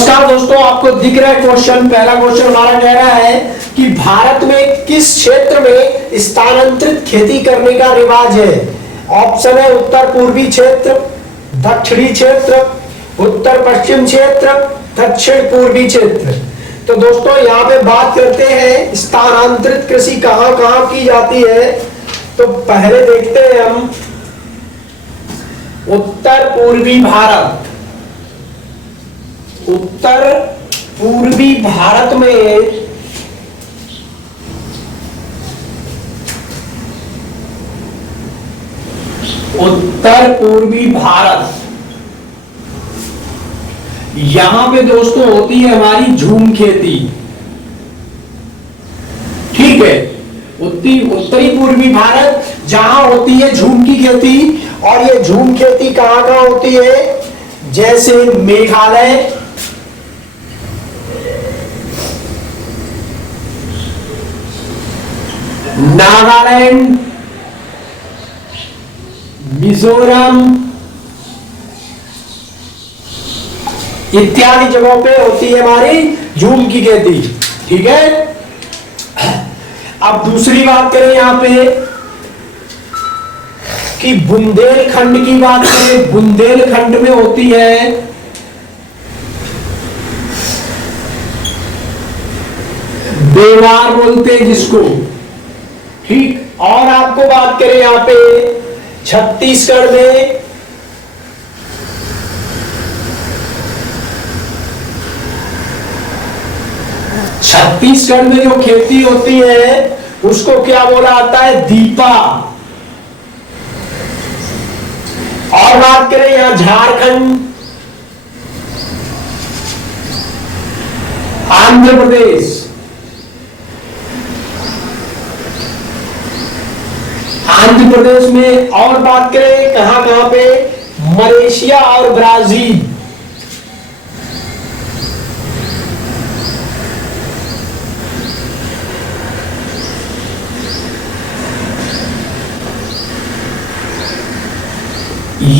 नमस्कार दोस्तों, आपको दिख रहा है क्वेश्चन। पहला क्वेश्चन हमारा कह रहा है कि भारत में किस क्षेत्र में स्थानांतरित खेती करने का रिवाज है। ऑप्शन है उत्तर पूर्वी क्षेत्र, दक्षिणी क्षेत्र, उत्तर पश्चिम क्षेत्र, दक्षिण पूर्वी क्षेत्र। तो दोस्तों यहाँ पे बात करते हैं स्थानांतरित कृषि कहाँ कहाँ की जाती है। तो पहले देखते हैं हम उत्तर पूर्वी भारत। उत्तर पूर्वी भारत में उत्तर पूर्वी भारत यहां पे दोस्तों होती है हमारी झूम खेती। ठीक है, उत्तरी पूर्वी भारत जहां होती है झूम की खेती। और ये झूम खेती कहां कहां होती है, जैसे मेघालय, नागालैंड, मिजोरम इत्यादि जगहों पे होती है हमारी झूम की खेती। ठीक है, अब दूसरी बात करें यहां पे कि बुंदेलखंड की बात करें। बुंदेलखंड में होती है बेवार बोलते हैं जिसको। ठीक, और आपको बात करें यहां पे छत्तीसगढ़ में जो खेती होती है उसको क्या बोला जाता है, दीपा। और बात करें यहां झारखंड, आंध्र प्रदेश, आंध्र प्रदेश में। और बात करें कहां कहां पे, मलेशिया और ब्राजील।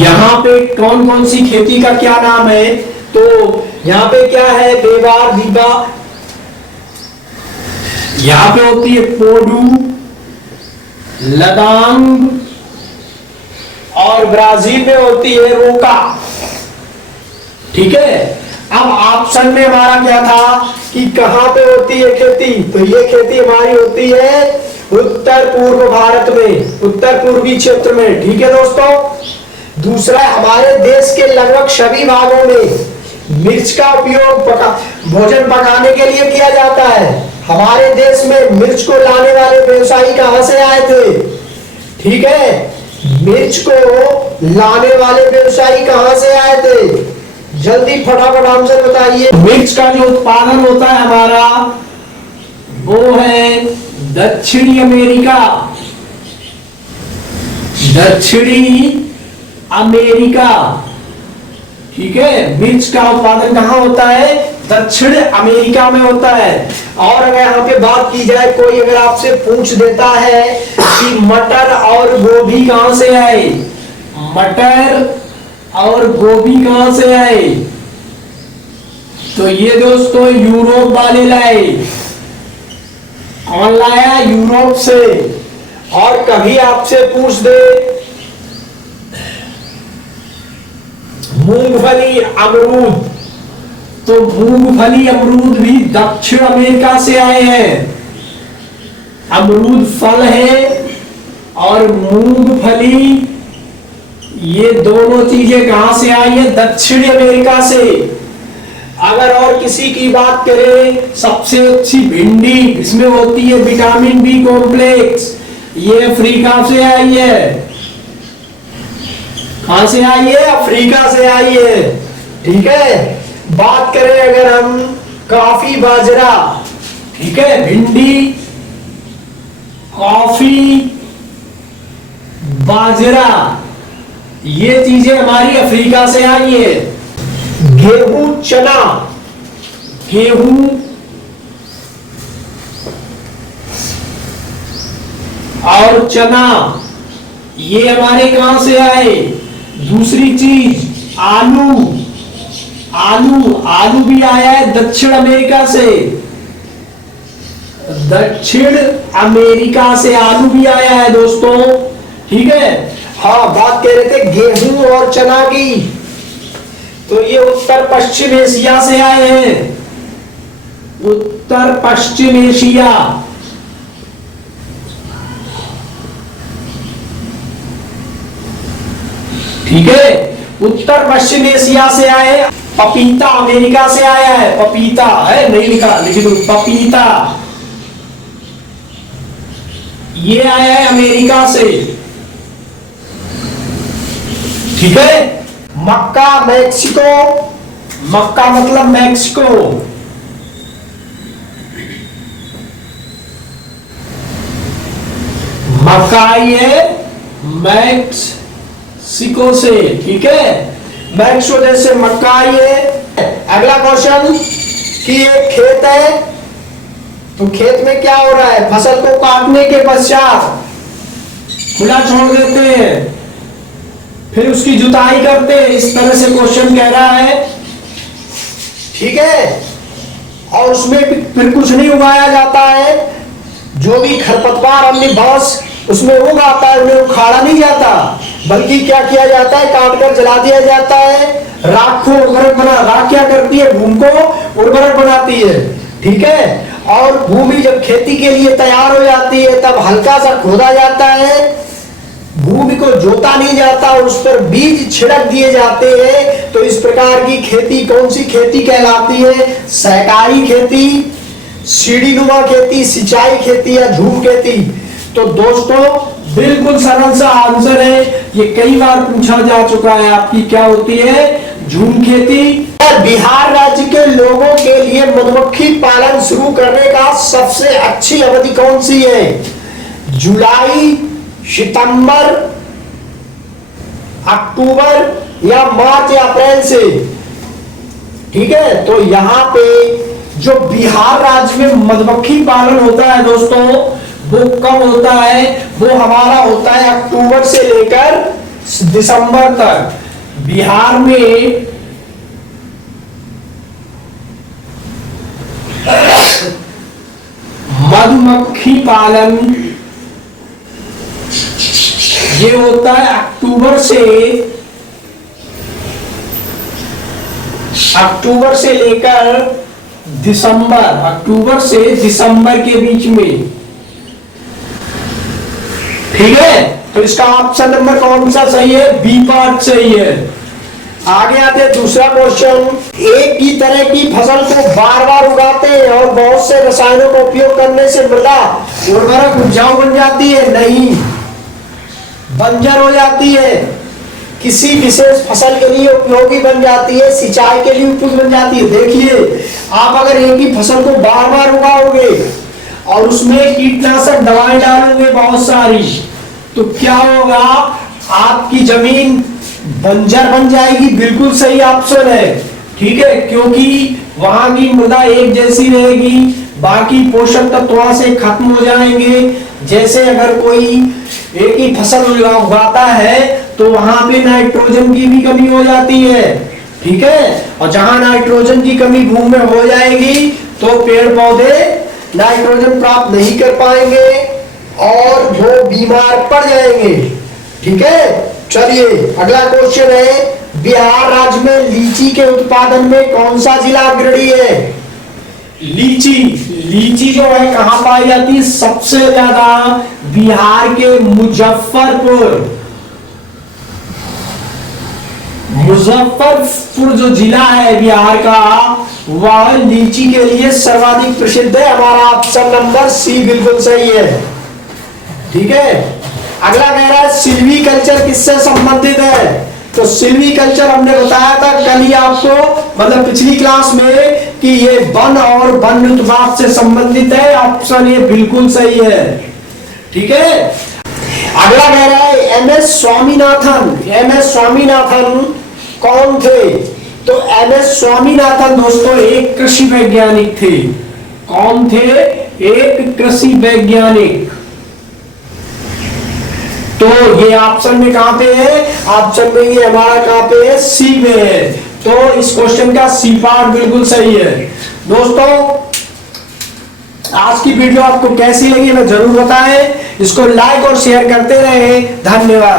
यहां पे कौन कौन सी खेती का क्या नाम है, तो यहां पे क्या है, बेवार, दीपा। यहां पे होती है पोडू, लदांग, और ब्राजील में होती है रोका। ठीक है, अब ऑप्शन में हमारा क्या था कि कहां पे होती है खेती, तो ये खेती हमारी होती है उत्तर पूर्व भारत में, उत्तर पूर्वी क्षेत्र में। ठीक है दोस्तों, दूसरा, हमारे देश के लगभग सभी भागों में मिर्च का उपयोग भोजन पकाने के लिए किया जाता है। हमारे देश में मिर्च को लाने वाले व्यवसायी कहां से आए थे। ठीक है, मिर्च को लाने वाले व्यवसायी कहां से आए थे, जल्दी फटाफट आंसर बताइए। मिर्च का जो उत्पादन होता है हमारा वो है दक्षिणी अमेरिका, दक्षिणी अमेरिका। ठीक है, मिर्च का उत्पादन कहां होता है, दक्षिण अमेरिका में होता है। और अगर यहाँ पे बात की जाए, कोई अगर आपसे पूछ देता है कि मटर और गोभी कहां से आए, मटर और गोभी कहां से आए, तो ये दोस्तों यूरोप वाले लाए। कौन लाया, यूरोप से। और कभी आपसे पूछ दे मूंगफली, अमरूद, तो मूंगफली अमरूद भी दक्षिण अमेरिका से आए हैं। अमरूद फल है और मूंगफली, ये दोनों चीजें कहां से आई है, दक्षिण अमेरिका से। अगर और किसी की बात करें, सबसे अच्छी भिंडी, इसमें होती है विटामिन बी कॉम्प्लेक्स, ये अफ्रीका से आई है। कहां से आई है, अफ्रीका से आई है। ठीक है, बात करें अगर हम कॉफी, बाजरा। ठीक है, भिंडी, कॉफी, बाजरा, ये चीजें हमारी अफ्रीका से आई है। गेहूं, चना, गेहूं और चना, ये हमारे कहां से आए। दूसरी चीज आलू, आलू, आलू भी आया है दक्षिण अमेरिका से, दक्षिण अमेरिका से आलू भी आया है दोस्तों, ठीक है। हाँ, बात कह रहे थे गेहूं और चना की, तो ये उत्तर पश्चिम एशिया से आए हैं, उत्तर पश्चिम एशिया। ठीक है, उत्तर पश्चिम एशिया से आए। पपीता अमेरिका से आया है, पपीता है, नहीं लिखा, लिखी दो पपीता, ये आया है अमेरिका से, ठीक है। मक्का मैक्सिको, मक्का मतलब मैक्सिको, मक्का ये मैक्सिको से, ठीक है, मैक्सिको देश से मक्का ये। अगला क्वेश्चन कि एक खेत है, तो खेत में क्या हो रहा है, फसल को काटने के पश्चात खुला छोड़ देते हैं, फिर उसकी जुताई करते हैं, इस तरह से क्वेश्चन कह रहा है, ठीक है। और उसमें फिर कुछ नहीं उगाया जाता है, जो भी खरपतवार अन्य बांस उसमें उग आता है उन्हें उखाड़ा नहीं जाता, बल्कि क्या किया जाता है, काटकर जला दिया जाता है। राख को उर्वरक बना, राख क्या करती है, भूमि को उर्वरक बनाती है, ठीक है। और भूमि जब खेती के लिए तैयार हो जाती है तब हल्का सा खोदा जाता है, भूमि को जोता नहीं जाता, उस पर बीज छिड़क दिए जाते हैं। तो इस प्रकार की खेती कौन सी खेती कहलाती है, सहकारी खेती, सीढ़ीनुमा खेती, सिंचाई खेती या झूम खेती। तो दोस्तों बिल्कुल सरल सा आंसर है, ये कई बार पूछा जा चुका है आपकी, क्या होती है, झूम खेती। बिहार राज्य के लोगों के लिए मधुमक्खी पालन शुरू करने का सबसे अच्छी अवधि कौन सी है, जुलाई, सितंबर, अक्टूबर या मार्च या अप्रैल से, ठीक है। तो यहाँ पे जो बिहार राज्य में मधुमक्खी पालन होता है दोस्तों, वो कब होता है, वो हमारा होता है अक्टूबर से लेकर दिसंबर तक। बिहार में मधुमक्खी पालन ये होता है अक्टूबर से लेकर दिसंबर, अक्टूबर से दिसंबर के बीच में, ठीक है। तो इसका ऑप्शन नंबर कौन सा सही है, बी पार्ट सही है। आगे आते हैं दूसरा क्वेश्चन, एक ही तरह की फसल को बार बार उगाते हैं और बहुत से रसायनों का उपयोग करने से मृदा उर्वरक उपजाऊ बन जाती है, नहीं, बंजर हो जाती है। किसी विशेष फसल के लिए उपयोगी बन जाती है, सिंचाई के लिए उपयुक्त बन जाती है। देखिए, आप अगर एक ही फसल को बार बार उगाओगे और उसमें कीटनाशक दवाएं डालोगे बहुत सारी, तो क्या होगा, आपकी जमीन बंजर बन जाएगी, बिल्कुल सही ऑप्शन है, ठीक है। क्योंकि वहां की मृदा एक जैसी रहेगी, बाकी पोषक तत्व वहां से खत्म हो जाएंगे। जैसे अगर कोई एक ही फसल उगाता है तो वहां पे नाइट्रोजन की भी कमी हो जाती है, ठीक है। और जहां नाइट्रोजन की कमी भूमि में हो जाएगी तो पेड़ पौधे नाइट्रोजन प्राप्त नहीं कर पाएंगे और वो बीमार पड़ जाएंगे, ठीक है। चलिए अगला क्वेश्चन है, बिहार राज्य में लीची के उत्पादन में कौन सा जिला अग्रणी है। लीची, लीची जो है कहां पाई जाती है, सबसे ज्यादा बिहार के मुजफ्फरपुर, मुजफ्फरपुर जो जिला है बिहार का, वह लीची के लिए सर्वाधिक प्रसिद्ध है। हमारा ऑप्शन नंबर सी बिल्कुल सही है, ठीक है। अगला कह रहा है सिल्वी कल्चर किससे संबंधित है। तो सिल्वी कल्चर हमने बताया था कल ही आपको, मतलब पिछली क्लास में, कि ये वन और वन्य उत्पाद से संबंधित है। ऑप्शन ये बिल्कुल सही है, ठीक है। अगला कह रहा है M S Swaminathan, M S Swaminathan कौन थे। तो एम एस स्वामीनाथन दोस्तों एक कृषि वैज्ञानिक थे। कौन थे, एक कृषि वैज्ञानिक। तो ये ऑप्शन में कहां पे है, ऑप्शन में ये हमारा कहां पे है, सी में है। तो इस क्वेश्चन का सी पार्ट बिल्कुल सही है। दोस्तों आज की वीडियो आपको कैसी लगी हमें जरूर बताएं, इसको लाइक और शेयर करते रहें। धन्यवाद।